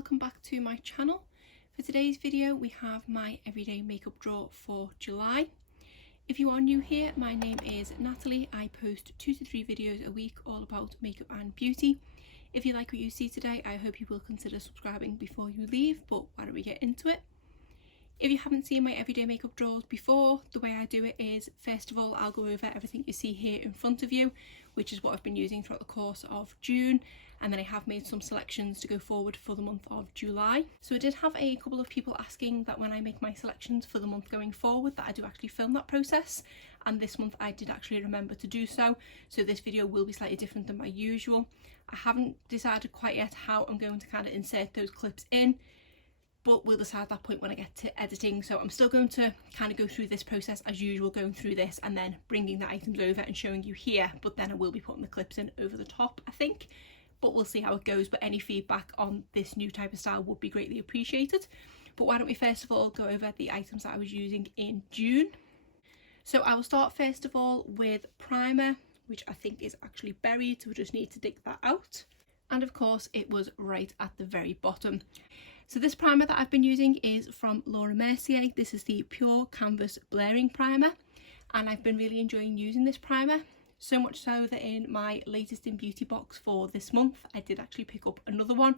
welcome back to my channel. For today's video we have my everyday makeup draw for July. If you are new here, my name is Natalie. I post 2 to 3 videos a week all about makeup and beauty. If you like what you see today, I hope you will consider subscribing before you leave, but why don't we get into it. If you haven't seen my everyday makeup draws before, the way I do it is, first of all, I'll go over everything you see here in front of you, which is what I've been using throughout the course of June, and then I have made some selections to go forward for the month of July. So I did have a couple of people asking that when I make my selections for the month going forward that I do actually film that process, and this month I did actually remember to do so this video will be slightly different than my usual. I haven't decided quite yet how I'm going to kind of insert those clips in, but we'll decide that point when I get to editing. So I'm still going to kind of go through this process as usual, going through this and then bringing the items over and showing you here, but then I will be putting the clips in over the top, I think, but we'll see how it goes. But any feedback on this new type of style would be greatly appreciated. But why don't we first of all go over the items that I was using in June. So I will start first of all with primer, which I think is actually buried, so we just need to dig that out. And of course it was right at the very bottom. So this primer that I've been using is from Laura Mercier. This is the Pure Canvas Blurring Primer, and I've been really enjoying using this primer. So much so that in my latest in beauty box for this month, I did actually pick up another one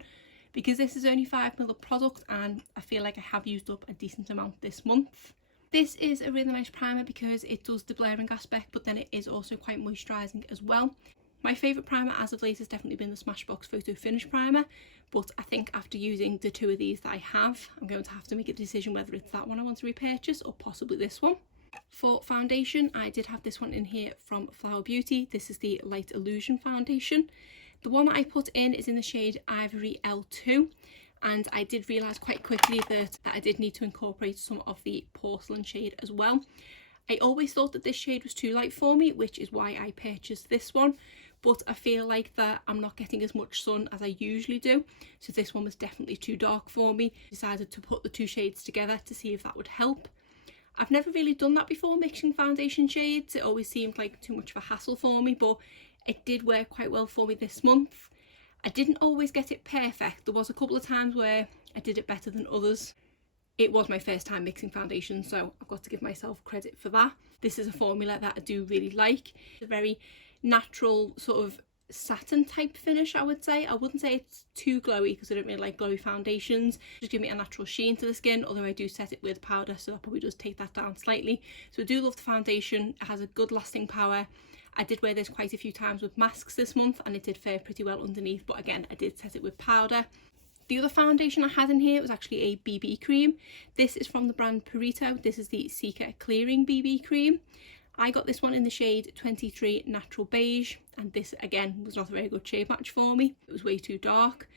because this is only 5ml of product and I feel like I have used up a decent amount this month. This is a really nice primer because it does the blurring aspect, but then it is also quite moisturising as well. My favourite primer as of late has definitely been the Smashbox Photo Finish Primer, but I think after using the 2 of these that I have, I'm going to have to make a decision whether it's that one I want to repurchase or possibly this one. For foundation, I did have this one in here from Flower Beauty. This is the Light Illusion Foundation. The one that I put in is in the shade Ivory L2, and I did realise quite quickly that I did need to incorporate some of the porcelain shade as well. I always thought that this shade was too light for me, which is why I purchased this one, but I feel like that I'm not getting as much sun as I usually do, so this one was definitely too dark for me. I decided to put the 2 shades together to see if that would help. I've never really done that before, mixing foundation shades. It always seemed like too much of a hassle for me, but it did work quite well for me this month. I didn't always get it perfect. There was a couple of times where I did it better than others. It was my first time mixing foundation, so I've got to give myself credit for that. This is a formula that I do really like. It's a very natural sort of satin type finish, I would say. I wouldn't say it's too glowy because I don't really like glowy foundations. Just give me a natural sheen to the skin, although I do set it with powder, so that probably does take that down slightly. So I do love the foundation. It has a good lasting power. I did wear this quite a few times with masks this month and it did fare pretty well underneath, but again I did set it with powder. The other foundation I had in here was actually a BB cream. This is from the brand Purito. This is the Cica Clearing BB cream. I got this one in the shade 23 Natural Beige, and this again was not a very good shade match for me. It was way too dark.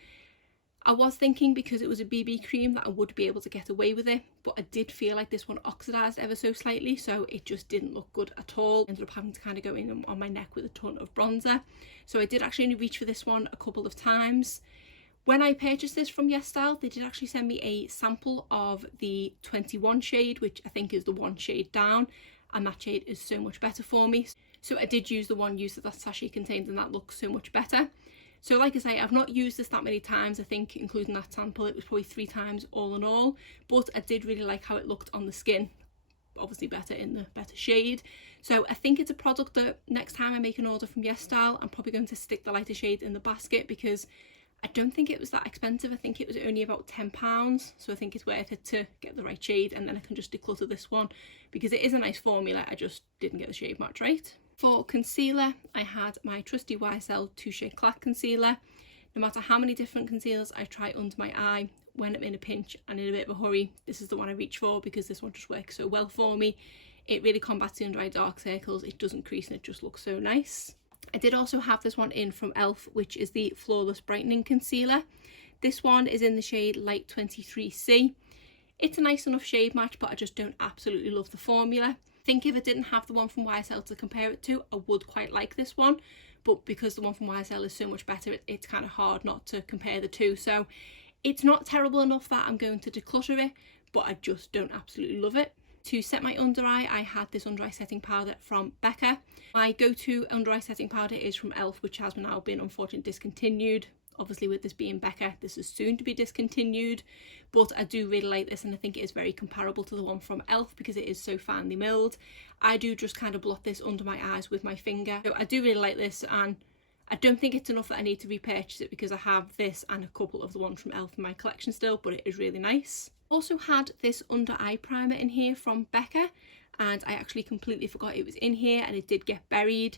I was thinking because it was a BB cream that I would be able to get away with it, but I did feel like this one oxidised ever so slightly, so it just didn't look good at all. I ended up having to kind of go in on my neck with a ton of bronzer, so I did actually only reach for this one a couple of times. When I purchased this from YesStyle, they did actually send me a sample of the 21 shade, which I think is the one shade down, and that shade is so much better for me. So I did use the one use that sachet contains, and that looks so much better. So like I say, I've not used this that many times. I think including that sample it was probably 3 times all in all, but I did really like how it looked on the skin. Obviously better in the better shade. So I think it's a product that next time I make an order from YesStyle, I'm probably going to stick the lighter shade in the basket because I don't think it was that expensive. I think it was only about £10, so I think it's worth it to get the right shade, and then I can just declutter this one because it is a nice formula. I just didn't get the shade match right. For concealer, I had my trusty YSL Touche Éclat concealer. No matter how many different concealers I try under my eye, when I'm in a pinch and in a bit of a hurry, this is the one I reach for because this one just works so well for me. It really combats the under eye dark circles, it doesn't crease, and it just looks so nice. I did also have this one in from e.l.f., which is the Flawless Brightening Concealer. This one is in the shade Light 23C. It's a nice enough shade match, but I just don't absolutely love the formula. I think if I didn't have the one from YSL to compare it to, I would quite like this one, but because the one from YSL is so much better, it's kind of hard not to compare the two. So it's not terrible enough that I'm going to declutter it, but I just don't absolutely love it. To set my under eye, I had this under eye setting powder from Becca. My go-to under eye setting powder is from e.l.f., which has now been unfortunately discontinued. Obviously with this being Becca, this is soon to be discontinued, but I do really like this, and I think it is very comparable to the one from e.l.f. because it is so finely milled. I do just kind of blot this under my eyes with my finger. So I do really like this, and I don't think it's enough that I need to repurchase it because I have this and a couple of the ones from e.l.f. in my collection still, but it is really nice. Also had this under eye primer in here from Becca, and I actually completely forgot it was in here, and it did get buried,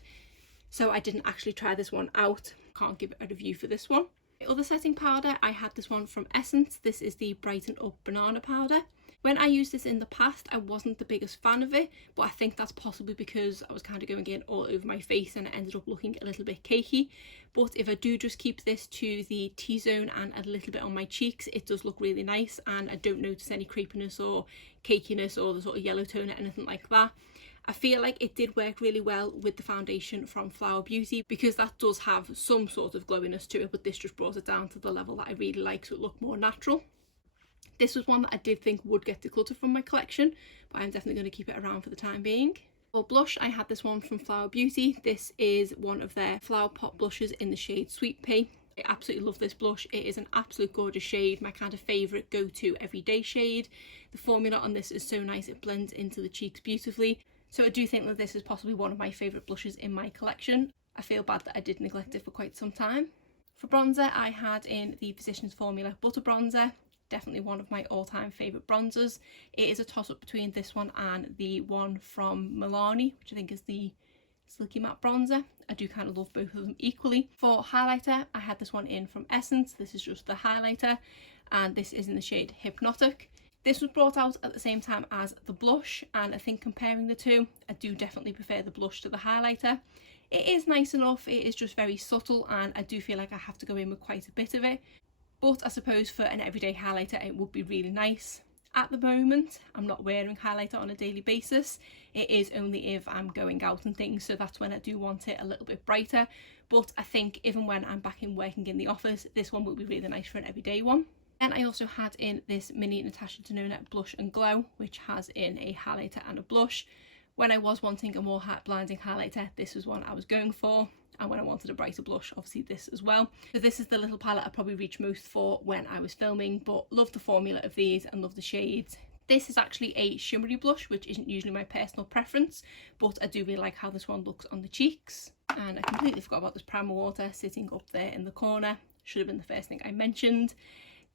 so I didn't actually try this one out. Can't give it a review for this one. The other setting powder, I had this one from Essence. This is the Brighten Up Banana Powder. When I used this in the past, I wasn't the biggest fan of it, but I think that's possibly because I was kind of going in all over my face and it ended up looking a little bit cakey. But if I do just keep this to the T-zone and a little bit on my cheeks, it does look really nice, and I don't notice any crepiness or cakiness or the sort of yellow tone or anything like that. I feel like it did work really well with the foundation from Flower Beauty because that does have some sort of glowiness to it, but this just brought it down to the level that I really like, so it looked more natural. This was one that I did think would get decluttered from my collection, but I'm definitely going to keep it around for the time being. For blush, I had this one from Flower Beauty. This is one of their Flower Pot blushes in the shade Sweet Pea. I absolutely love this blush. It is an absolute gorgeous shade, my kind of favourite go-to everyday shade. The formula on this is so nice, it blends into the cheeks beautifully. So I do think that this is possibly one of my favourite blushes in my collection. I feel bad that I did neglect it for quite some time. For bronzer, I had in the Physicians Formula Butter Bronzer. Definitely one of my all-time favourite bronzers. It is a toss-up between this one and the one from Milani, which I think is the Silky Matte Bronzer. I do kind of love both of them equally. For highlighter, I had this one in from Essence. This is just the highlighter, and this is in the shade Hypnotic. This was brought out at the same time as the blush, and I think comparing the two, I do definitely prefer the blush to the highlighter. It is nice enough, it is just very subtle, and I do feel like I have to go in with quite a bit of it. But I suppose for an everyday highlighter, it would be really nice. At the moment, I'm not wearing highlighter on a daily basis. It is only if I'm going out and things, so that's when I do want it a little bit brighter. But I think even when I'm back in working in the office, this one would be really nice for an everyday one. And I also had in this mini Natasha Denona Blush and Glow, which has in a highlighter and a blush. When I was wanting a more blinding highlighter, this was one I was going for. And when I wanted a brighter blush, obviously this as well. So this is the little palette I probably reach most for when I was filming, but love the formula of these and love the shades. This is actually a shimmery blush, which isn't usually my personal preference, but I do really like how this one looks on the cheeks. And I completely forgot about this primer water sitting up there in the corner. Should have been the first thing I mentioned.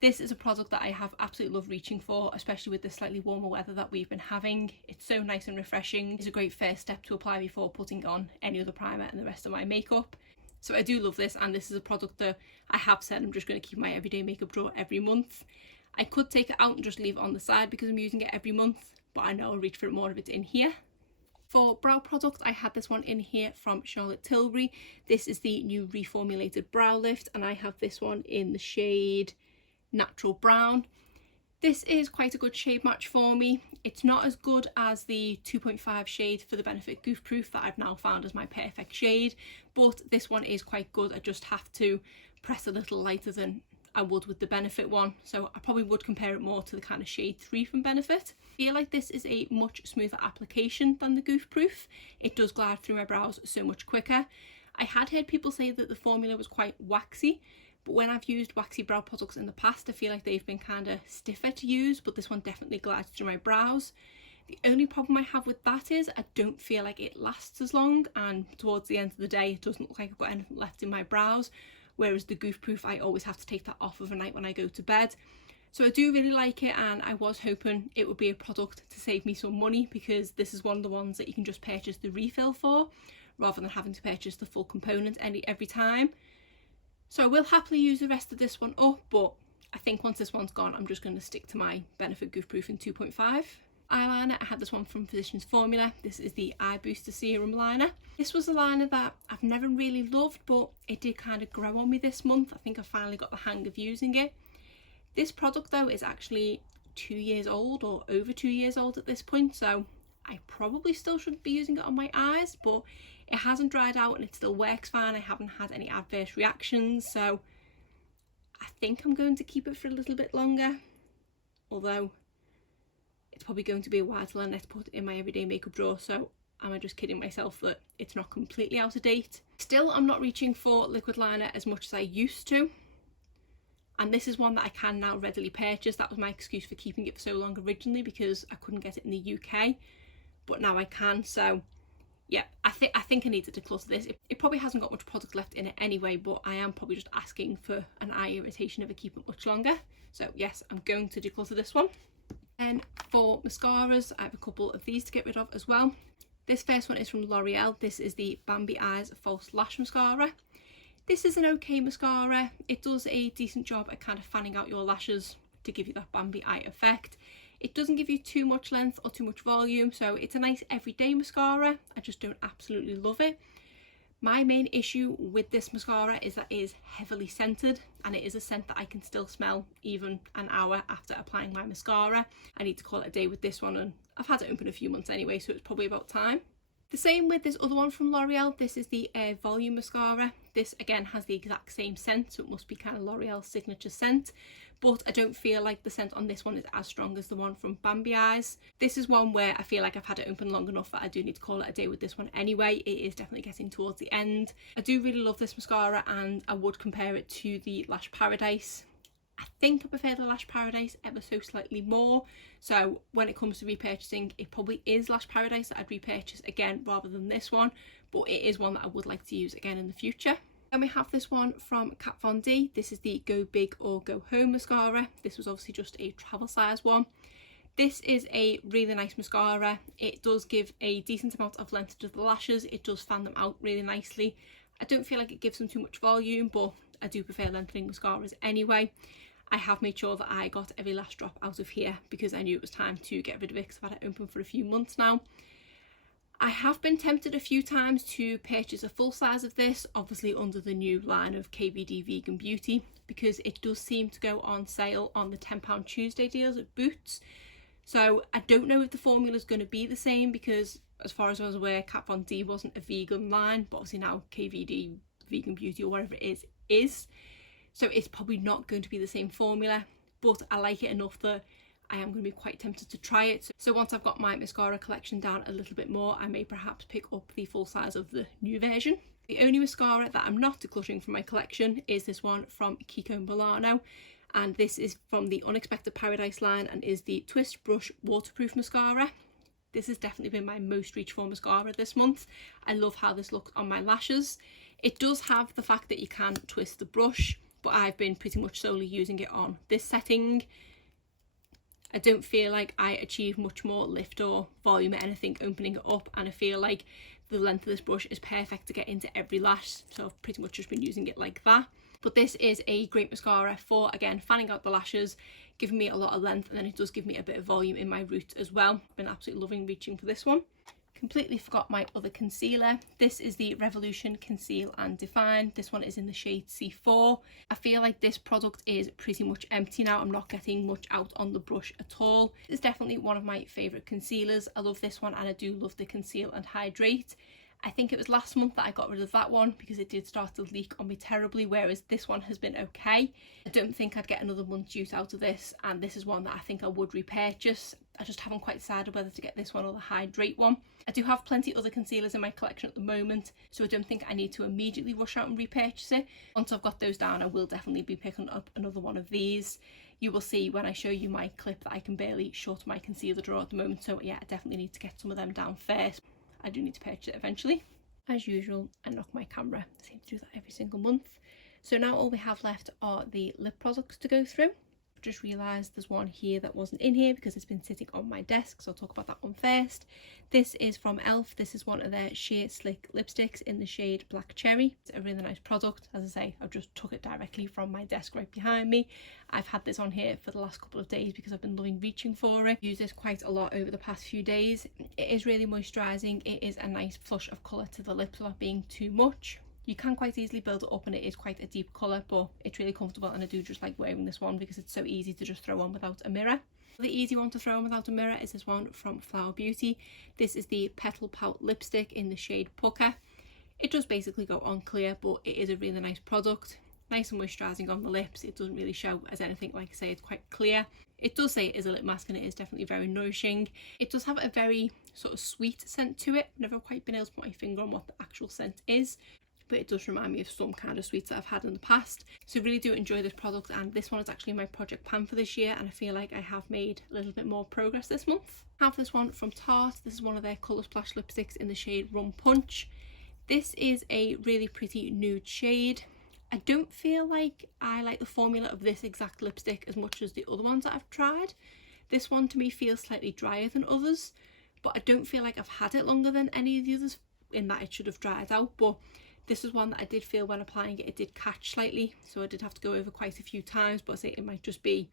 This is a product that I have absolutely loved reaching for, especially with the slightly warmer weather that we've been having. It's so nice and refreshing. It's a great first step to apply before putting on any other primer and the rest of my makeup. So I do love this, and this is a product that I have said I'm just going to keep in my everyday makeup drawer every month. I could take it out and just leave it on the side because I'm using it every month, but I know I'll reach for it more if it's in here. For brow product, I had this one in here from Charlotte Tilbury. This is the new reformulated brow lift, and I have this one in the shade Natural Brown. This is quite a good shade match for me. It's not as good as the 2.5 shade for the Benefit Goof Proof that I've now found as my perfect shade, but this one is quite good. I just have to press a little lighter than I would with the Benefit one, so I probably would compare it more to the kind of shade 3 from Benefit. I feel like this is a much smoother application than the Goof Proof. It does glide through my brows so much quicker. I had heard people say that the formula was quite waxy, but when I've used waxy brow products in the past, I feel like they've been kind of stiffer to use, but this one definitely glides through my brows. The only problem I have with that is I don't feel like it lasts as long, and towards the end of the day it doesn't look like I've got anything left in my brows, whereas the Goof Proof I always have to take that off of a night when I go to bed. So I do really like it, and I was hoping it would be a product to save me some money, because this is one of the ones that you can just purchase the refill for rather than having to purchase the full component every time. So I will happily use the rest of this one up, but I think once this one's gone, I'm just going to stick to my Benefit Goof Proof in 2.5. Eyeliner, I had this one from Physicians Formula. This is the Eye Booster Serum Liner. This was a liner that I've never really loved, but it did kind of grow on me this month. I think I finally got the hang of using it. This product though is actually 2 years old, or over 2 years old at this point, so I probably still shouldn't be using it on my eyes, but it hasn't dried out and it still works fine. I haven't had any adverse reactions, so I think I'm going to keep it for a little bit longer, although it's probably going to be a while till I next put it in my everyday makeup drawer, so am I just kidding myself that it's not completely out of date? Still, I'm not reaching for liquid liner as much as I used to. And this is one that I can now readily purchase. That was my excuse for keeping it for so long originally, because I couldn't get it in the UK, but now I can. So yeah, I think I need to declutter this. It probably hasn't got much product left in it anyway, but I am probably just asking for an eye irritation if I keep it much longer. So yes, I'm going to declutter this one. And for mascaras, I have a couple of these to get rid of as well. This first one is from L'Oreal. This is the Bambi Eyes False Lash Mascara. This is an okay mascara. It does a decent job at kind of fanning out your lashes to give you that Bambi eye effect. It doesn't give you too much length or too much volume, so it's a nice everyday mascara. I just don't absolutely love it. My main issue with this mascara is that it is heavily scented, and it is a scent that I can still smell even an hour after applying my mascara. I need to call it a day with this one, and I've had it open a few months anyway, so it's probably about time. The same with this other one from L'Oreal. This is the Air Volume Mascara. This again has the exact same scent, so it must be kind of L'Oreal's signature scent, but I don't feel like the scent on this one is as strong as the one from Bambi Eyes. This is one where I feel like I've had it open long enough that I do need to call it a day with this one anyway. It is definitely getting towards the end. I do really love this mascara, and I would compare it to the Lash Paradise. I think I prefer the Lash Paradise ever so slightly more, so when it comes to repurchasing, it probably is Lash Paradise that I'd repurchase again rather than this one, but it is one that I would like to use again in the future. Then we have this one from Kat Von D. This is the Go Big or Go Home mascara. This was obviously just a travel size one. This is a really nice mascara. It does give a decent amount of length to the lashes. It does fan them out really nicely. I don't feel like it gives them too much volume, but I do prefer lengthening mascaras anyway. I have made sure that I got every last drop out of here because I knew it was time to get rid of it because I've had it open for a few months now. I have been tempted a few times to purchase a full size of this, obviously under the new line of KVD Vegan Beauty, because it does seem to go on sale on the £10 Tuesday deals at Boots. So I don't know if the formula is going to be the same, because as far as I was aware, Kat Von D wasn't a vegan line, but obviously now KVD Vegan Beauty or whatever it is. So it's probably not going to be the same formula, but I like it enough that I am going to be quite tempted to try it. So once I've got my mascara collection down a little bit more, I may perhaps pick up the full size of the new version. The only mascara that I'm not decluttering from my collection is this one from Kiko Milano, and this is from the Unexpected Paradise line and is the Twist Brush Waterproof Mascara. This has definitely been my most reach for mascara this month. I love how this looks on my lashes. It does have the fact that you can twist the brush, but I've been pretty much solely using it on this setting. I don't feel like I achieve much more lift or volume or anything opening it up, and I feel like the length of this brush is perfect to get into every lash, so I've pretty much just been using it like that. But this is a great mascara for, again, fanning out the lashes, giving me a lot of length, and then it does give me a bit of volume in my roots as well. I've been absolutely loving reaching for this one. Completely forgot my other concealer. This is the Revolution Conceal and Define. This one is in the shade C4. I feel like this product is pretty much empty now. I'm not getting much out on the brush at all. It's definitely one of my favourite concealers. I love this one, and I do love the Conceal and Hydrate. I think it was last month that I got rid of that one because it did start to leak on me terribly, whereas this one has been okay. I don't think I'd get another month's use out of this, and this is one that I think I would repurchase. I just haven't quite decided whether to get this one or the Hydrate one. I do have plenty other concealers in my collection at the moment, so I don't think I need to immediately rush out and repurchase it. Once I've got those down, I will definitely be picking up another one of these. You will see when I show you my clip that I can barely shut my concealer drawer at the moment, so yeah, I definitely need to get some of them down first. I do need to purchase it eventually. As usual, I knock my camera. I seem to do that every single month. So now all we have left are the lip products to go through. Just realised there's one here that wasn't in here because it's been sitting on my desk, so I'll talk about that one first. This is from e.l.f. This is one of their sheer slick lipsticks in the shade Black Cherry. It's a really nice product. As I say, I've just took it directly from my desk right behind me. I've had this on here for the last couple of days because I've been loving reaching for it. Use this quite a lot over the past few days. It is really moisturising. It is a nice flush of colour to the lips without being too much. You can quite easily build it up, and it is quite a deep colour, but it's really comfortable, and I do just like wearing this one because it's so easy to just throw on without a mirror. The easy one to throw on without a mirror is this one from Flower Beauty. This is the Petal Pout lipstick in the shade Pucker. It does basically go on clear, but it is a really nice product. Nice and moisturising on the lips. It doesn't really show as anything, like I say, it's quite clear. It does say it is a lip mask, and it is definitely very nourishing. It does have a very sort of sweet scent to it. I've never quite been able to put my finger on what the actual scent is, but it does remind me of some kind of sweets that I've had in the past. So really do enjoy this product, and this one is actually my project pan for this year, and I feel like I have made a little bit more progress this month. I have this one from Tarte. This is one of their Colour Splash lipsticks in the shade Rum Punch. This is a really pretty nude shade. I don't feel like I like the formula of this exact lipstick as much as the other ones that I've tried. This one to me feels slightly drier than others, but I don't feel like I've had it longer than any of the others in that it should have dried out. But this is one that I did feel when applying it, it did catch slightly, so I did have to go over quite a few times. But I say it might just be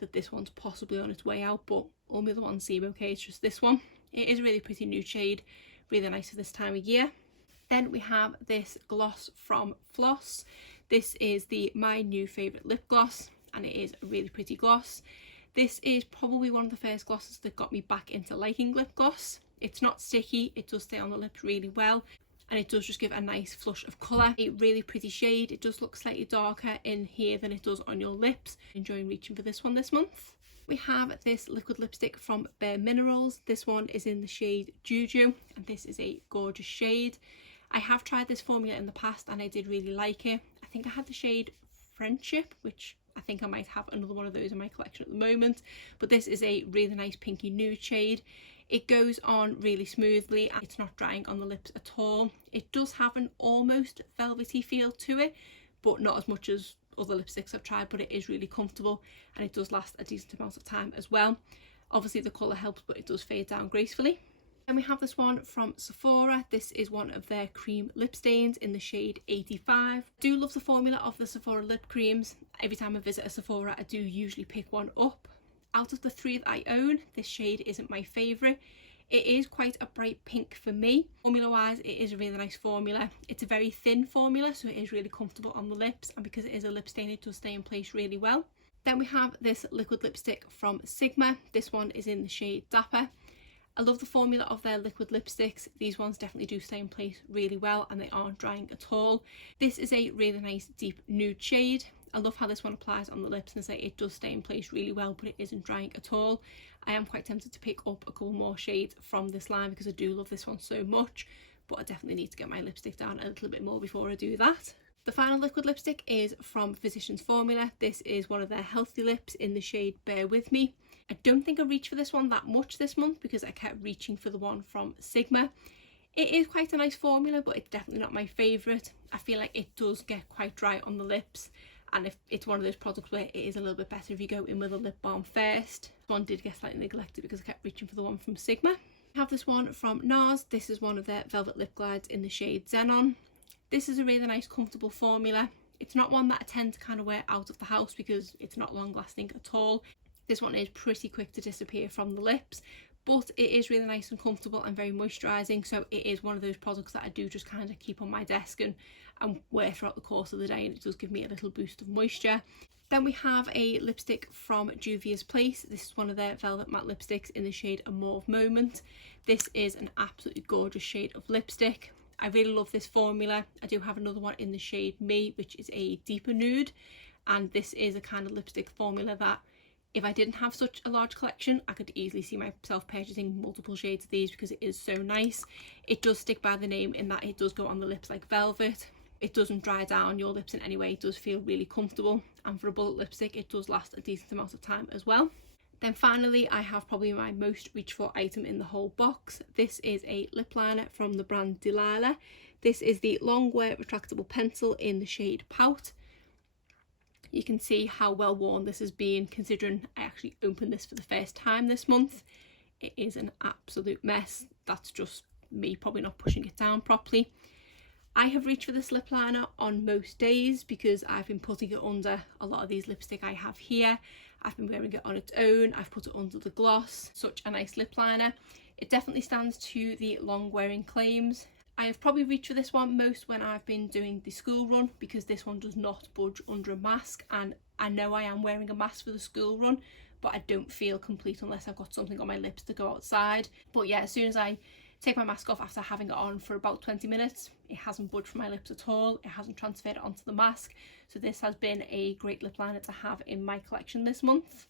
that this one's possibly on its way out, but all the other ones seem okay. It's just this one. It is a really pretty nude shade, really nice for this time of year. Then we have this gloss from Floss. This is my new favourite lip gloss, and it is a really pretty gloss. This is probably one of the first glosses that got me back into liking lip gloss. It's not sticky, it does stay on the lips really well, and it does just give a nice flush of colour. A really pretty shade. It does look slightly darker in here than it does on your lips. Enjoying reaching for this one this month. We have this liquid lipstick from Bare Minerals. This one is in the shade Juju, and this is a gorgeous shade. I have tried this formula in the past and I did really like it. I think I had the shade Friendship, which I think I might have another one of those in my collection at the moment, but this is a really nice pinky nude shade. It goes on really smoothly and it's not drying on the lips at all. It does have an almost velvety feel to it, but not as much as other lipsticks I've tried, but it is really comfortable and it does last a decent amount of time as well. Obviously the colour helps, but it does fade down gracefully. And we have this one from Sephora. This is one of their cream lip stains in the shade 85. I do love the formula of the Sephora lip creams. Every time I visit a Sephora, I do usually pick one up. Out of the three that I own, this shade isn't my favourite. It is quite a bright pink for me. Formula wise, it is a really nice formula. It's a very thin formula, so it is really comfortable on the lips, and because it is a lip stain, it does stay in place really well. Then we have this liquid lipstick from Sigma. This one is in the shade Dapper. I love the formula of their liquid lipsticks. These ones definitely do stay in place really well and they aren't drying at all. This is a really nice deep nude shade. I love how this one applies on the lips, and say it does stay in place really well, but it isn't drying at all. I am quite tempted to pick up a couple more shades from this line because I do love this one so much, but I definitely need to get my lipstick down a little bit more before I do that. The final liquid lipstick is from Physicians Formula. This is one of their healthy lips in the shade Bear With Me. I don't think I reached for this one that much this month because I kept reaching for the one from Sigma. It is quite a nice formula, but it's definitely not my favourite. I feel like it does get quite dry on the lips, and if it's one of those products where it is a little bit better if you go in with a lip balm first. This one did get slightly neglected because I kept reaching for the one from Sigma. I have this one from NARS. This is one of their Velvet Lip Glides in the shade Xenon. This is a really nice comfortable formula. It's not one that I tend to kind of wear out of the house because it's not long lasting at all. This one is pretty quick to disappear from the lips, but it is really nice and comfortable and very moisturising, so it is one of those products that I do just kind of keep on my desk and wear throughout the course of the day, and it does give me a little boost of moisture. Then we have a lipstick from Juvia's Place. This is one of their Velvet Matte lipsticks in the shade A Mauve Moment. This is an absolutely gorgeous shade of lipstick. I really love this formula. I do have another one in the shade Me, which is a deeper nude, and this is a kind of lipstick formula that if I didn't have such a large collection, I could easily see myself purchasing multiple shades of these because it is so nice. It does stick by the name in that it does go on the lips like velvet. It doesn't dry down your lips in any way. It does feel really comfortable, and for a bullet lipstick it does last a decent amount of time as well. Then finally, I have probably my most reach for item in the whole box. This is a lip liner from the brand Delilah. This is the Longwear retractable pencil in the shade Pout. You can see how well worn this has been considering I actually opened this for the first time this month. It is an absolute mess. That's just me probably not pushing it down properly. I have reached for this lip liner on most days because I've been putting it under a lot of these lipstick I have here. I've been wearing it on its own. I've put it under the gloss. Such a nice lip liner. It definitely stands to the long wearing claims. I have probably reached for this one most when I've been doing the school run because this one does not budge under a mask, and I know I am wearing a mask for the school run, but I don't feel complete unless I've got something on my lips to go outside. But yeah, as soon as I take my mask off after having it on for about 20 minutes, it hasn't budged from my lips at all. It hasn't transferred onto the mask, so this has been a great lip liner to have in my collection this month,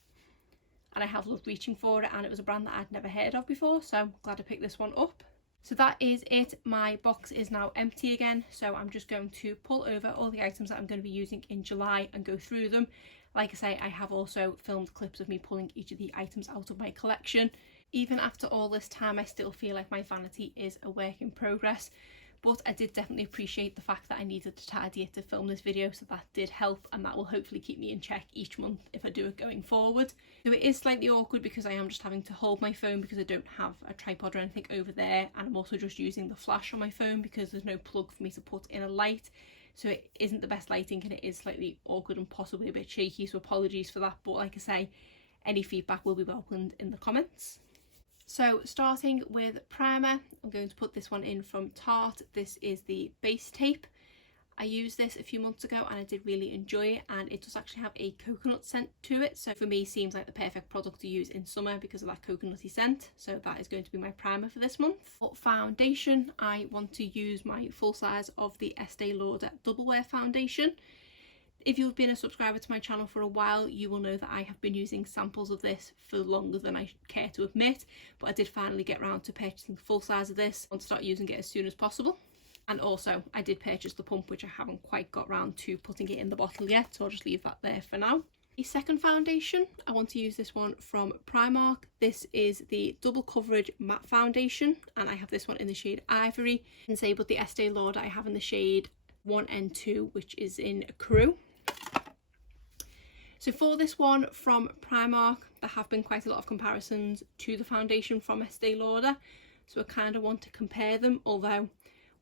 and I have loved reaching for it, and it was a brand that I'd never heard of before, so I'm glad I picked this one up. So that is it. My box is now empty again, so I'm just going to pull over all the items that I'm going to be using in July and go through them. Like I say, I have also filmed clips of me pulling each of the items out of my collection. Even after all this time, I still feel like my vanity is a work in progress, but I did definitely appreciate the fact that I needed to tidy it to film this video, so that did help, and that will hopefully keep me in check each month if I do it going forward. So it is slightly awkward because I am just having to hold my phone because I don't have a tripod or anything over there, and I'm also just using the flash on my phone because there's no plug for me to put in a light, so it isn't the best lighting and it is slightly awkward and possibly a bit shaky, so apologies for that. But like I say, any feedback will be welcomed in the comments. So starting with primer, I'm going to put this one in from Tarte. This is the base tape. I used this a few months ago and I did really enjoy it, and it does actually have a coconut scent to it, so for me seems like the perfect product to use in summer because of that coconutty scent. So that is going to be my primer for this month. For foundation, I want to use my full size of the Estee Lauder Double Wear foundation. If you've been a subscriber to my channel for a while, you will know that I have been using samples of this for longer than I care to admit, but I did finally get around to purchasing the full size of this. I want to start using it as soon as possible. And also I did purchase the pump, which I haven't quite got around to putting it in the bottle yet, so I'll just leave that there for now. A second foundation, I want to use this one from Primark. This is the Double Coverage Matte Foundation, and I have this one in the shade Ivory. And say, but the Estee Lauder I have in the shade 1N2, which is in Crew. So for this one from Primark, there have been quite a lot of comparisons to the foundation from Estee Lauder, so I kind of want to compare them, although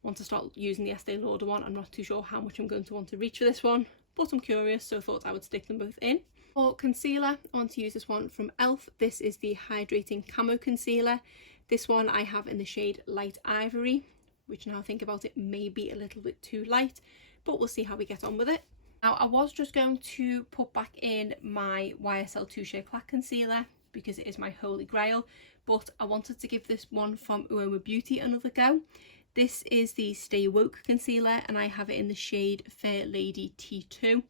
once I start using the Estee Lauder one, I'm not too sure how much I'm going to want to reach for this one, but I'm curious, so I thought I would stick them both in. For concealer, I want to use this one from e.l.f. This is the Hydrating Camo Concealer. This one I have in the shade Light Ivory, which now I think about it may be a little bit too light, but we'll see how we get on with it. Now I was just going to put back in my YSL Touche Éclat concealer because it is my holy grail, but I wanted to give this one from Uoma Beauty another go. This is the Stay Woke concealer and I have it in the shade Fair Lady T2.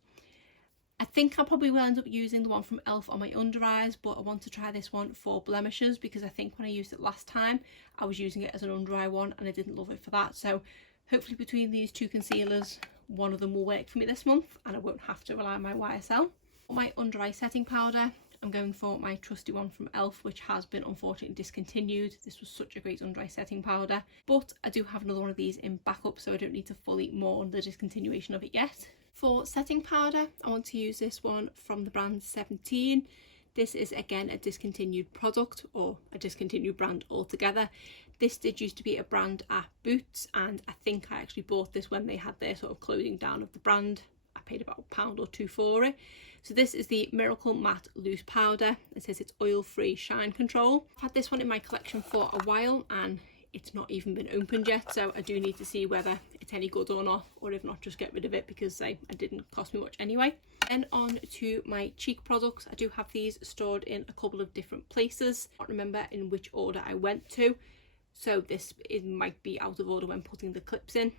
I think I probably will end up using the one from e.l.f. on my under eyes, but I want to try this one for blemishes because I think when I used it last time I was using it as an under eye one and I didn't love it for that. So hopefully between these two concealers, one of them will work for me this month and I won't have to rely on my YSL. For my under eye setting powder, I'm going for my trusty one from e.l.f. which has been unfortunately discontinued. This was such a great under eye setting powder, but I do have another one of these in backup, so I don't need to fully mourn the discontinuation of it yet. For setting powder, I want to use this one from the brand 17. This is again a discontinued product, or a discontinued brand altogether. This did used to be a brand at Boots, and I think I actually bought this when they had their sort of closing down of the brand. I paid about £1 or £2 for it. So this is the Miracle Matte Loose Powder. It says it's oil-free shine control. I've had this one in my collection for a while and it's not even been opened yet, so I do need to see whether it's any good or not, or if not just get rid of it because it didn't cost me much anyway. Then on to my cheek products. I do have these stored in a couple of different places. I can't remember in which order I went to, so it might be out of order when putting the clips in.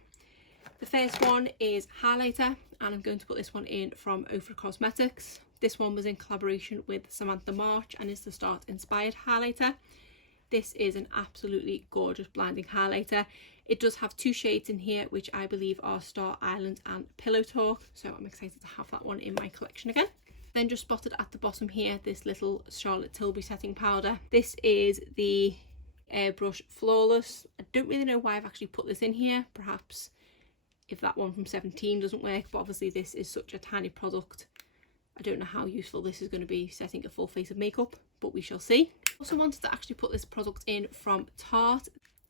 The first one is highlighter, and I'm going to put this one in from Ofra Cosmetics. This one was in collaboration with Samantha March and is the Start Inspired highlighter. This is an absolutely gorgeous blinding highlighter. It does have two shades in here, which I believe are Star Island and Pillow Talk, so I'm excited to have that one in my collection again. Then just spotted at the bottom here this little Charlotte Tilbury setting powder. This is the Airbrush Flawless. I don't really know why I've actually put this in here. Perhaps if that one from 17 doesn't work, but obviously this is such a tiny product. I don't know how useful this is going to be setting a full face of makeup, but we shall see. Also wanted to actually put this product in from Tarte.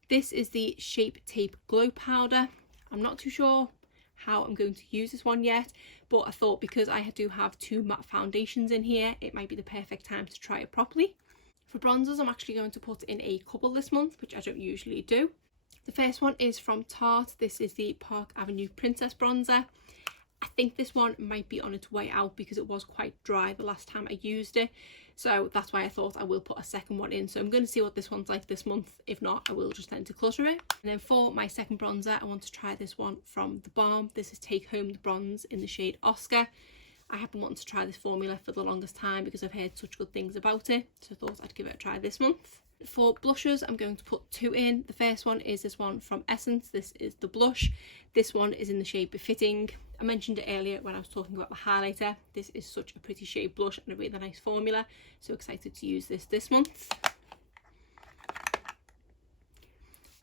This is the Shape Tape Glow Powder. I'm not too sure how I'm going to use this one yet, but I thought because I do have two matte foundations in here, it might be the perfect time to try it properly. For bronzers, I'm actually going to put in a couple this month, which I don't usually do. The first one is from Tarte. This is the Park Avenue Princess Bronzer. I think this one might be on its way out because it was quite dry the last time I used it. So that's why I thought I will put a second one in. So I'm going to see what this one's like this month. If not, I will just then declutter it. And then for my second bronzer, I want to try this one from The Balm. This is Take Home the Bronze in the shade Oscar. I have been wanting to try this formula for the longest time because I've heard such good things about it. So I thought I'd give it a try this month. For blushes, I'm going to put two in. The first one is this one from Essence. This is the blush. This one is in the shade Befitting. I mentioned it earlier when I was talking about the highlighter. This is such a pretty shade blush and a really nice formula. So excited to use this month.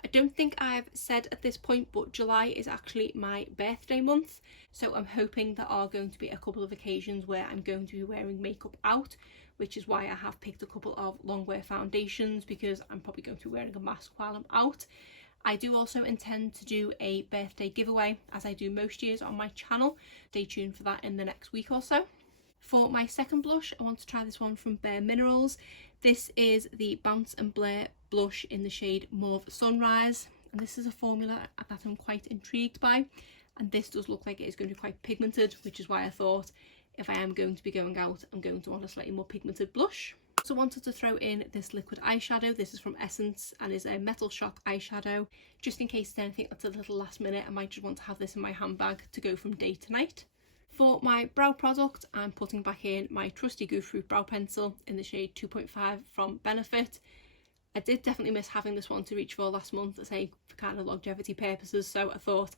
I don't think I've said at this point, but July is actually my birthday month. So I'm hoping there are going to be a couple of occasions where I'm going to be wearing makeup out, which is why I have picked a couple of long wear foundations, because I'm probably going to be wearing a mask while I'm out. I do also intend to do a birthday giveaway, as I do most years on my channel. Stay tuned for that in the next week or so. For my second blush, I want to try this one from Bare Minerals. This is the Bounce and Blur blush in the shade Mauve Sunrise, and this is a formula that I'm quite intrigued by, and this does look like it is going to be quite pigmented, which is why I thought if I am going to be going out, I'm going to want a slightly more pigmented blush. Also wanted to throw in this liquid eyeshadow. This is from Essence and is a Metal Shock eyeshadow. Just in case there's anything that's a little last minute, I might just want to have this in my handbag to go from day to night. For my brow product, I'm putting back in my trusty Goof Fruit brow pencil in the shade 2.5 from Benefit. I did definitely miss having this one to reach for last month, as a for kind of longevity purposes, so I thought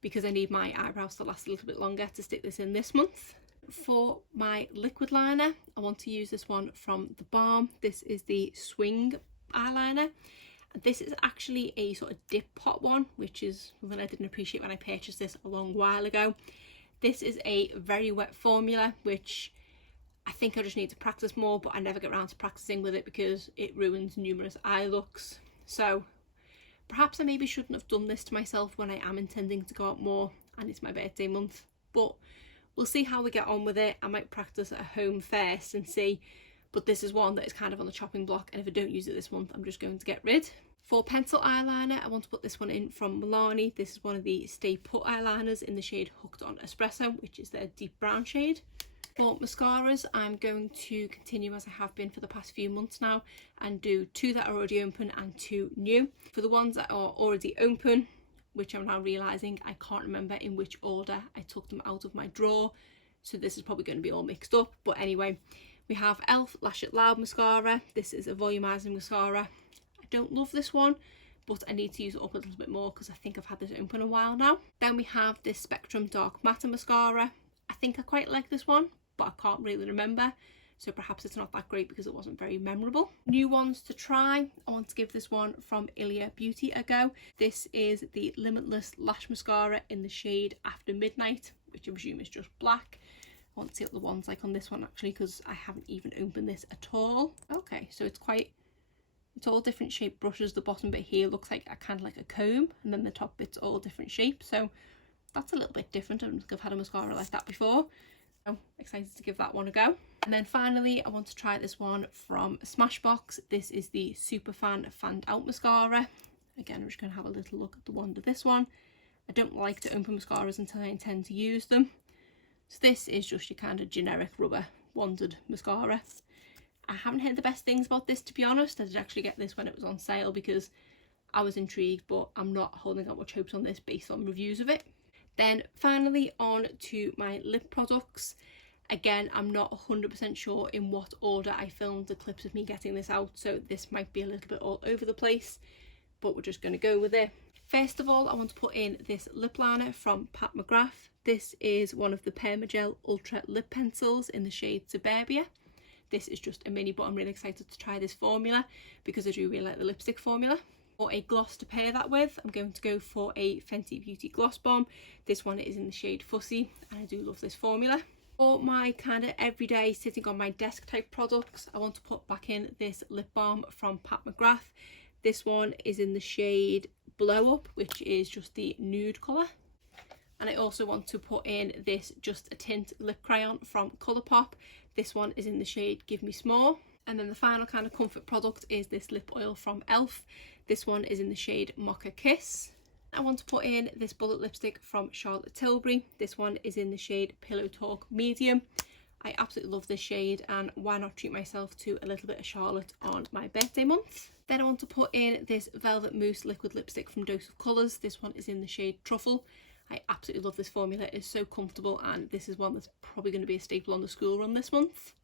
because I need my eyebrows to last a little bit longer, to stick this in this month. For my liquid liner, I want to use this one from The Balm. This is the Swing eyeliner. This is actually a sort of dip pot one, which is something I didn't appreciate when I purchased this a long while ago. This is a very wet formula, which I think I just need to practice more, but I never get around to practicing with it because it ruins numerous eye looks. So perhaps I maybe shouldn't have done this to myself when I am intending to go out more and it's my birthday month, but we'll see how we get on with it. I might practice at home first and see, but this is one that is kind of on the chopping block, and if I don't use it this month, I'm just going to get rid. For pencil eyeliner, I want to put this one in from Milani. This is one of the Stay Put eyeliners in the shade Hooked on Espresso, which is their deep brown shade. For mascaras, I'm going to continue as I have been for the past few months now and do two that are already open and two new. For the ones that are already open, which I'm now realising I can't remember in which order I took them out of my drawer, so this is probably going to be all mixed up, but anyway, we have e.l.f. Lash It Loud mascara. This is a volumizing mascara. I don't love this one, but I need to use it up a little bit more because I think I've had this open a while now. Then we have this Spectrum Dark Matter mascara. I think I quite like this one, but I can't really remember, so perhaps it's not that great because it wasn't very memorable. New ones to try, I want to give this one from Ilia Beauty a go. This is the Limitless Lash Mascara in the shade After Midnight, which I presume is just black. I want to see what the one's like on this one actually, because I haven't even opened this at all. Okay, so it's all different shaped brushes. The bottom bit here looks like kind of like a comb, and then the top bit's all different shapes, so that's a little bit different. I don't think I've had a mascara like that before. I'm excited to give that one a go. And then finally, I want to try this one from Smashbox. This is the Superfan Fanned Out Mascara. Again, I'm just going to have a little look at the wand of this one. I don't like to open mascaras until I intend to use them. So this is just your kind of generic rubber wanded mascara. I haven't heard the best things about this, to be honest. I did actually get this when it was on sale because I was intrigued, but I'm not holding out much hopes on this based on reviews of it. Then finally on to my lip products. Again, I'm not 100% sure in what order I filmed the clips of me getting this out, so this might be a little bit all over the place, but we're just going to go with it. First of all, I want to put in this lip liner from Pat McGrath. This is one of the Permagel Ultra Lip Pencils in the shade Suburbia. This is just a mini, but I'm really excited to try this formula because I do really like the lipstick formula. For a gloss to pair that with, I'm going to go for a Fenty Beauty Gloss Bomb. This one is in the shade Fussy, and I do love this formula. For my kind of everyday sitting on my desk type products, I want to put back in this lip balm from Pat McGrath. This one is in the shade Blow Up, which is just the nude colour. And I also want to put in this Just a Tint lip crayon from Colourpop. This one is in the shade Give Me S'more. And then the final kind of comfort product is this lip oil from e.l.f. This one is in the shade Mocha Kiss. I want to put in this bullet lipstick from Charlotte Tilbury. This one is in the shade Pillow Talk Medium. I absolutely love this shade, and why not treat myself to a little bit of Charlotte on my birthday month. Then I want to put in this Velvet Mousse liquid lipstick from Dose of Colours. This one is in the shade Truffle. I absolutely love this formula. It's so comfortable, and this is one that's probably going to be a staple on the school run this month.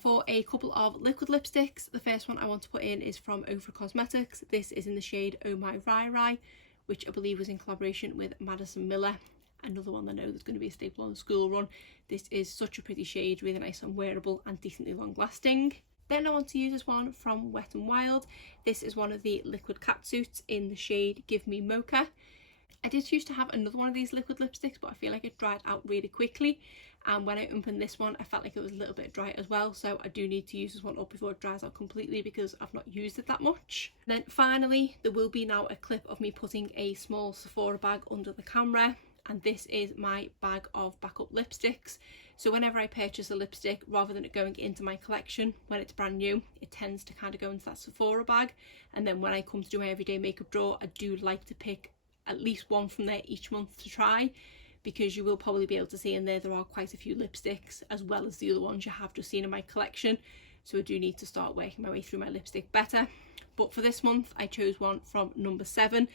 For a couple of liquid lipsticks, the first one I want to put in is from Ofra Cosmetics. This is in the shade Oh My Rai Rai, which I believe was in collaboration with Madison Miller. Another one I know that's going to be a staple on the school run. This is such a pretty shade, really nice and wearable and decently long lasting. Then I want to use this one from Wet n Wild. This is one of the liquid catsuits in the shade Give Me Mocha. I did used to have another one of these liquid lipsticks, but I feel like it dried out really quickly, and when I opened this one I felt like it was a little bit dry as well, so I do need to use this one up before it dries out completely because I've not used it that much. And then finally there will be now a clip of me putting a small Sephora bag under the camera, and this is my bag of backup lipsticks. So whenever I purchase a lipstick, rather than it going into my collection when it's brand new, it tends to kind of go into that Sephora bag, and then when I come to do my everyday makeup drawer, I do like to pick at least one from there each month to try, because you will probably be able to see in there are quite a few lipsticks as well as the other ones you have just seen in my collection, so I do need to start working my way through my lipstick better. But for this month I chose one from number 7.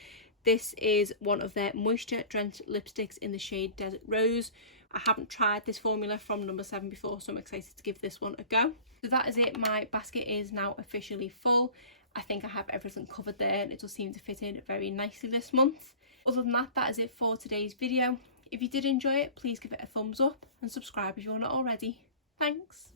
This is one of their moisture drenched lipsticks in the shade Desert Rose. I haven't tried this formula from number 7 before, so I'm excited to give this one a go. So that is it, my basket is now officially full. I think I have everything covered there and it does seem to fit in very nicely this month. Other than that, that is it for today's video. If you did enjoy it, please give it a thumbs up and subscribe if you're not already. Thanks!